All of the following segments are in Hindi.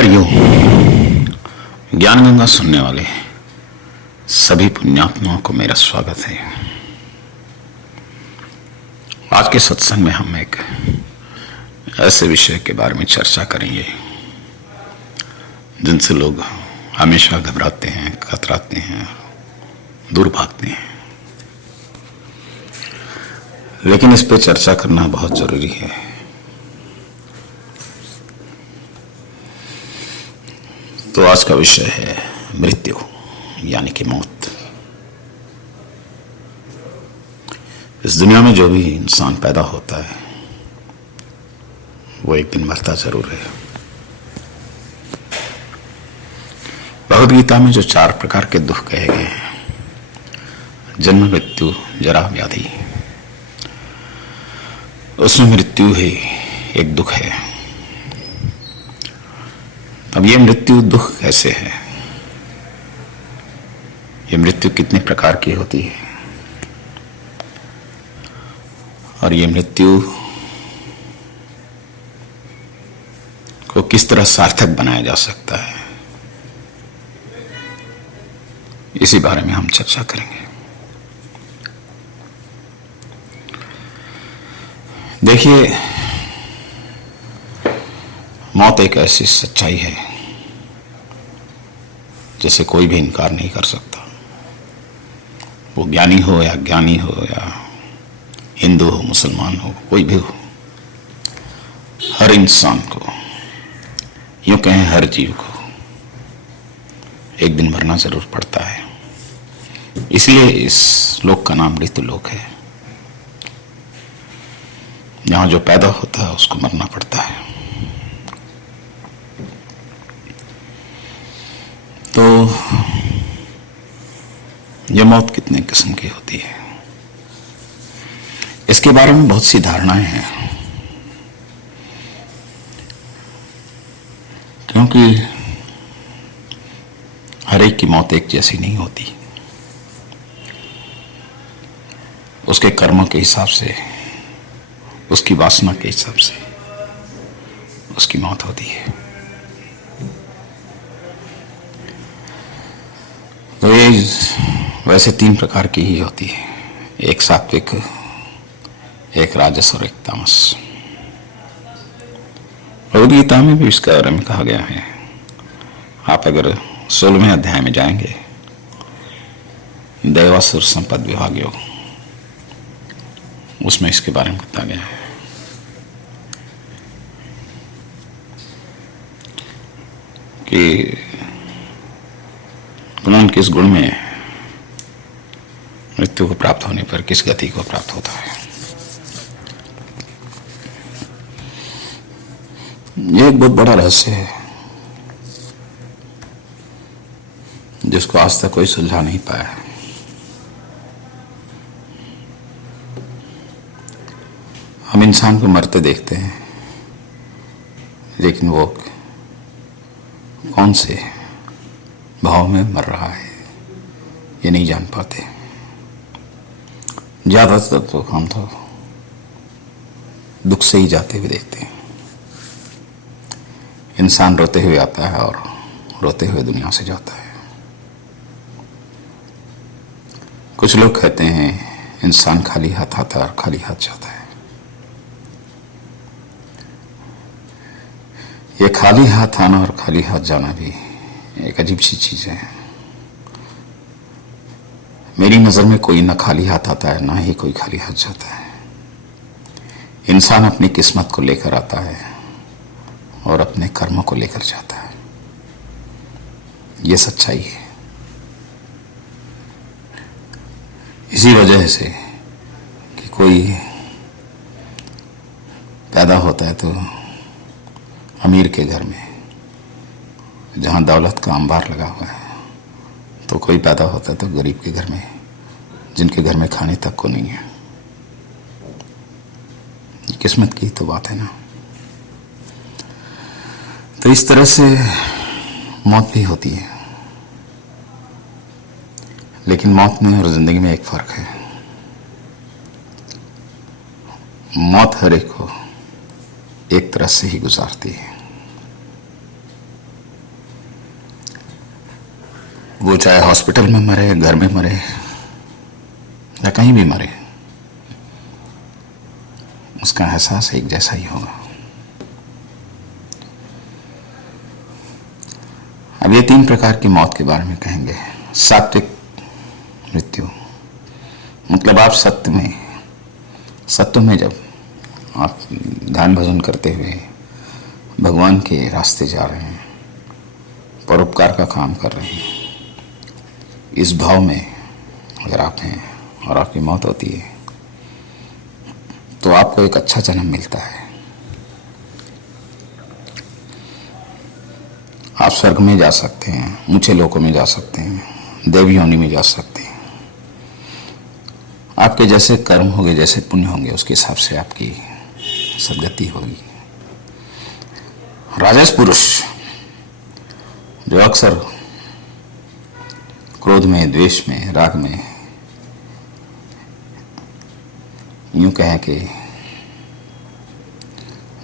हरिओम। ज्ञान गंगा सुनने वाले सभी पुण्यात्माओं को मेरा स्वागत है। आज के सत्संग में हम एक ऐसे विषय के बारे में चर्चा करेंगे जिनसे लोग हमेशा घबराते हैं, कतराते हैं, दूर भागते हैं, लेकिन इस पे चर्चा करना बहुत जरूरी है। तो आज का विषय है मृत्यु यानी कि मौत। इस दुनिया में जो भी इंसान पैदा होता है वो एक दिन मरता जरूर है। भगवद गीता में जो 4 प्रकार के दुख कहे गए हैं, जन्म, मृत्यु, जरा, व्याधि, उसमें मृत्यु ही एक दुख है। अब ये मृत्यु दुख कैसे है? ये मृत्यु कितने प्रकार की होती है और ये मृत्यु को किस तरह सार्थक बनाया जा सकता है, इसी बारे में हम चर्चा करेंगे। देखिए, मौत एक ऐसी सच्चाई है जिसे कोई भी इनकार नहीं कर सकता। वो ज्ञानी हो या अज्ञानी हो या हिंदू हो, मुसलमान हो, कोई भी हो, हर इंसान को, यूं कहें हर जीव को एक दिन मरना जरूर पड़ता है। इसलिए इस लोक का नाम मृत्यु लोक है। यहां जो पैदा होता है उसको मरना पड़ता है। तो यह मौत कितने किस्म की होती है, इसके बारे में बहुत सी धारणाएं हैं, क्योंकि हर एक की मौत एक जैसी नहीं होती। उसके कर्मों के हिसाब से, उसकी वासना के हिसाब से उसकी मौत होती है। तो ये वैसे 3 प्रकार की ही होती है, एक सात्विक, एक राजस और एक तामस। भगवद गीता में भी इसके बारे में कहा गया है। आप अगर 16वें अध्याय में जाएंगे, दैवासुर संपद विभाग योग, उसमें इसके बारे में बताया गया है कि कौन किस गुण में मृत्यु को प्राप्त होने पर किस गति को प्राप्त होता है। यह एक बहुत बड़ा रहस्य है जिसको आज तक कोई सुलझा नहीं पाया। हम इंसान को मरते देखते हैं, लेकिन वो कौन से भाव में मर रहा है ये नहीं जान पाते। ज्यादातर तो हम तो दुख से ही जाते हुए देखते हैं। इंसान रोते हुए आता है और रोते हुए दुनिया से जाता है। कुछ लोग कहते हैं इंसान खाली हाथ आता है और खाली हाथ जाता है। ये खाली हाथ आना और खाली हाथ जाना भी एक अजीब सी चीज है। मेरी नजर में कोई ना खाली हाथ आता है, ना ही कोई खाली हाथ जाता है। इंसान अपनी किस्मत को लेकर आता है और अपने कर्मों को लेकर जाता है। यह सच्चाई है। इसी वजह से कि कोई पैदा होता है तो अमीर के घर में, जहां दौलत का अंबार लगा हुआ है, तो कोई पैदा होता है तो गरीब के घर में, जिनके घर में खाने तक को नहीं है। किस्मत की तो बात है ना। तो इस तरह से मौत भी होती है, लेकिन मौत में और जिंदगी में एक फर्क है। मौत हर एक को एक तरह से ही गुजारती है। वो चाहे हॉस्पिटल में मरे, घर में मरे या कहीं भी मरे, उसका एहसास एक जैसा ही होगा। अब ये 3 प्रकार की मौत के बारे में कहेंगे। सात्विक मृत्यु मतलब आप सत्य में जब आप ध्यान भजन करते हुए भगवान के रास्ते जा रहे हैं, परोपकार का काम कर रहे हैं, इस भाव में अगर आप हैं और आपकी मौत होती है तो आपको एक अच्छा जन्म मिलता है। आप स्वर्ग में जा सकते हैं, ऊंचे लोकों में जा सकते हैं, देवी योनि में जा सकते हैं। आपके जैसे कर्म होंगे, जैसे पुण्य होंगे, उसके हिसाब से आपकी सदगति होगी। राजस पुरुष जो अक्सर क्रोध में, द्वेष में, राग में, यूं कहें कि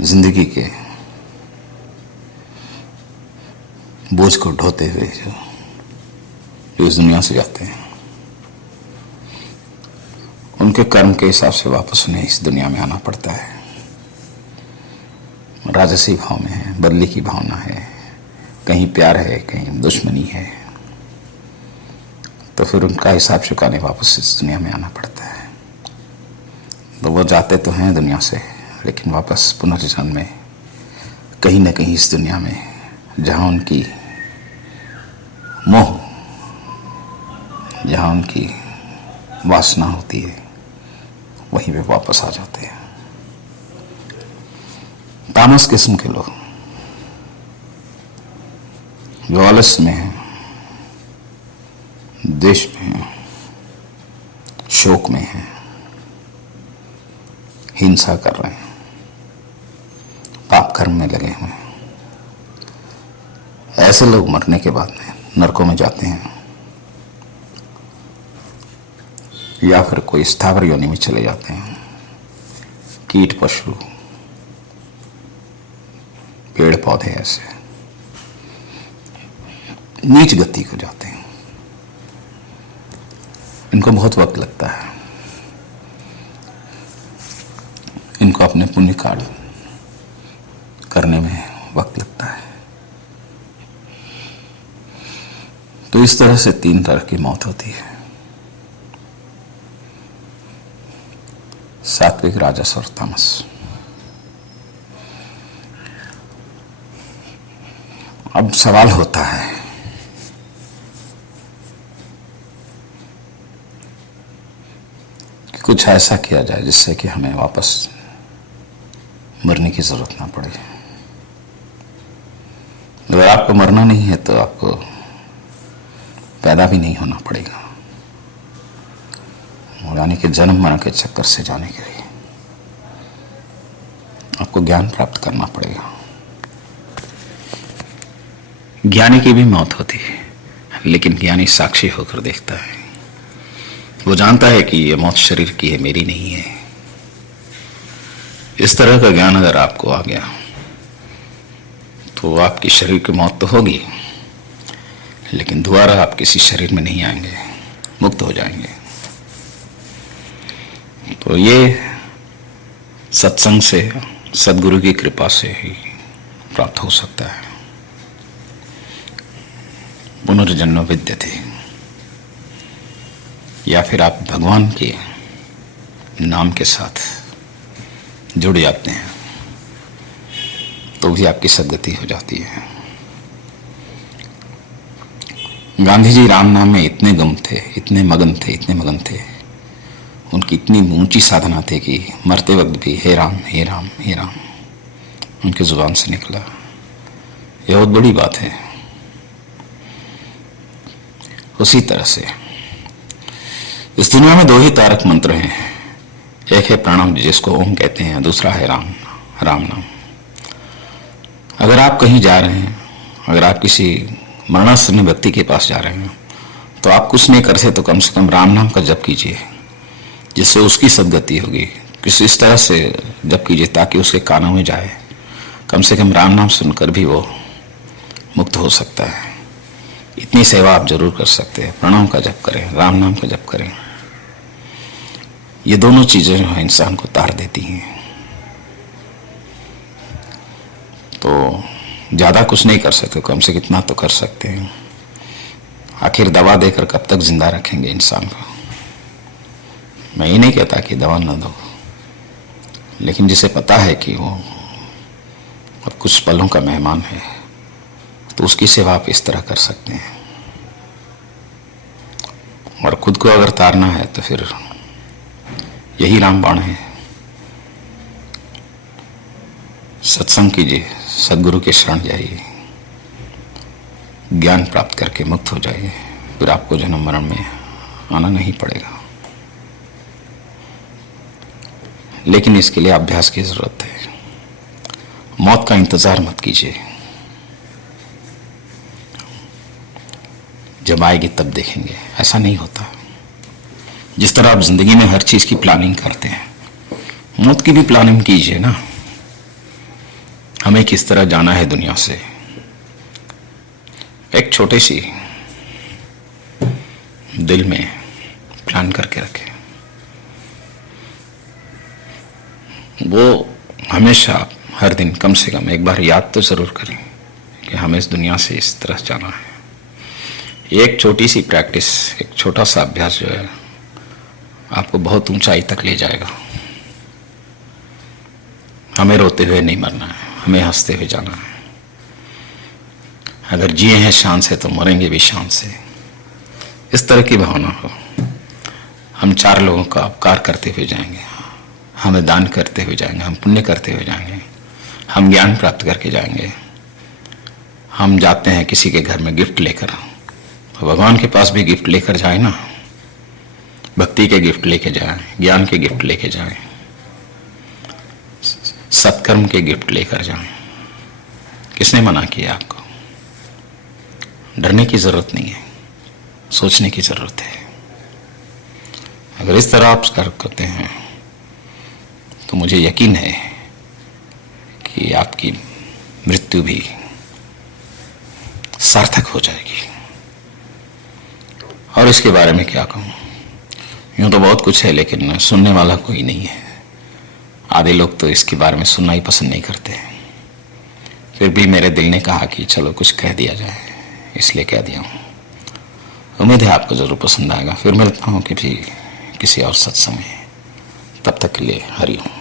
जिंदगी के बोझ को ढोते हुए जो इस दुनिया से जाते हैं, उनके कर्म के हिसाब से वापस उन्हें इस दुनिया में आना पड़ता है। राजसी भाव में है, बदले की भावना है, कहीं प्यार है, कहीं दुश्मनी है, तो फिर उनका हिसाब चुकाने वापस इस दुनिया में आना पड़ता है। तो वो जाते तो हैं दुनिया से, लेकिन वापस पुनर्जन्म में कहीं न कहीं इस दुनिया में जहाँ उनकी मोह, जहाँ उनकी वासना होती है, वहीं पे वापस आ जाते हैं। तामस किस्म के लोग जो आलस्य में हैं, द्वेष में हैं, शोक में हैं, हिंसा कर रहे हैं, पाप कर्म में लगे हुए हैं, ऐसे लोग मरने के बाद में नरकों में जाते हैं या फिर कोई स्थावर योनि में चले जाते हैं। कीट, पशु, पेड़ पौधे ऐसे नीच गति को जाते हैं। इनको बहुत वक्त लगता है, इनको अपने पुण्य कार्य करने में वक्त लगता है। तो इस तरह से 3 तरह की मौत होती है, सात्विक, राजस और तामस। अब सवाल होता है कि कुछ ऐसा किया जाए जिससे कि हमें वापस मरने की जरूरत ना पड़े। अगर आपको मरना नहीं है तो आपको पैदा भी नहीं होना पड़ेगा, यानी कि जन्म मरण के चक्कर से जाने के लिए आपको ज्ञान प्राप्त करना पड़ेगा। ज्ञानी की भी मौत होती है, लेकिन ज्ञानी साक्षी होकर देखता है। वो जानता है कि ये मौत शरीर की है, मेरी नहीं है। इस तरह का ज्ञान अगर आपको आ गया तो आपकी शरीर की मौत तो होगी, लेकिन दोबारा आप किसी शरीर में नहीं आएंगे, मुक्त हो जाएंगे। तो ये सत्संग से, सदगुरु की कृपा से ही प्राप्त हो सकता है। पुनर्जन्म विद्यते, या फिर आप भगवान के नाम के साथ जुड़ जाते हैं तो भी आपकी सदगति हो जाती है। गांधी जी राम नाम में इतने गम थे, इतने मगन थे, उनकी इतनी ऊंची साधना थी कि मरते वक्त भी हे राम, हे राम, हे राम उनके जुबान से निकला। यह बहुत बड़ी बात है। उसी तरह से इस दुनिया में 2 ही तारक मंत्र हैं। एक है प्राणम, जिसको ओम कहते हैं, दूसरा है राम, राम नाम। अगर आप कहीं जा रहे हैं, अगर आप किसी मरणासन्न व्यक्ति के पास जा रहे हैं, तो आप कुछ नहीं करते तो कम से कम राम नाम का जप कीजिए, जिससे उसकी सदगति होगी। किसी इस तरह से जप कीजिए ताकि उसके कानों में जाए, कम से कम राम नाम सुनकर भी वो मुक्त हो सकता है। इतनी सेवा आप जरूर कर सकते हैं। प्रणव का जप करें, राम नाम का जप करें। ये दोनों चीजें जो है इंसान को तार देती हैं। तो ज्यादा कुछ नहीं कर सकते, कम से कितना तो कर सकते हैं। आखिर दवा देकर कब तक जिंदा रखेंगे इंसान को। मैं ये नहीं कहता कि दवा न दो, लेकिन जिसे पता है कि वो अब कुछ पलों का मेहमान है, तो उसकी सेवा आप इस तरह कर सकते हैं। और खुद को अगर तारना है तो फिर यही रामबाण है। सत्संग कीजिए, सदगुरु के शरण जाइए, ज्ञान प्राप्त करके मुक्त हो जाइए, फिर आपको जन्म मरण में आना नहीं पड़ेगा। लेकिन इसके लिए अभ्यास की जरूरत है। मौत का इंतजार मत कीजिए, जब आएगी तब देखेंगे, ऐसा नहीं होता। जिस तरह आप जिंदगी में हर चीज की प्लानिंग करते हैं, मौत की भी प्लानिंग कीजिए ना। हमें किस तरह जाना है दुनिया से, एक छोटे सी दिल में प्लान करके रखें। वो हमेशा हर दिन कम से कम एक बार याद तो जरूर करें कि हमें इस दुनिया से इस तरह जाना है। एक छोटी सी प्रैक्टिस, एक छोटा सा अभ्यास जो है आपको बहुत ऊंचाई तक ले जाएगा। हमें रोते हुए नहीं मरना है, हमें हंसते हुए जाना है। अगर जिए हैं शान से तो मरेंगे भी शान से, इस तरह की भावना हो। हम 4 लोगों का उपकार करते हुए जाएंगे, हमें दान करते हुए जाएंगे, हम पुण्य करते हुए जाएंगे, हम ज्ञान प्राप्त करके जाएंगे। हम जाते हैं किसी के घर में गिफ्ट लेकर, तो भगवान के पास भी गिफ्ट लेकर जाए ना। भक्ति के गिफ्ट लेके जाएं, ज्ञान के गिफ्ट लेके जाएं, सत्कर्म के गिफ्ट लेकर जाएं। किसने मना किया आपको? डरने की जरूरत नहीं है, सोचने की जरूरत है। अगर इस तरह आप करते हैं तो मुझे यकीन है कि आपकी मृत्यु भी सार्थक हो जाएगी। और इसके बारे में क्या कहूं, यूं तो बहुत कुछ है, लेकिन सुनने वाला कोई नहीं है। आधे लोग तो इसके बारे में सुनना ही पसंद नहीं करते। फिर भी मेरे दिल ने कहा कि चलो कुछ कह दिया जाए, इसलिए कह दिया हूं। उम्मीद है आपको जरूर पसंद आएगा। फिर मिलता हूं किसी और सत्संग में। तब तक के लिए हरि ओम।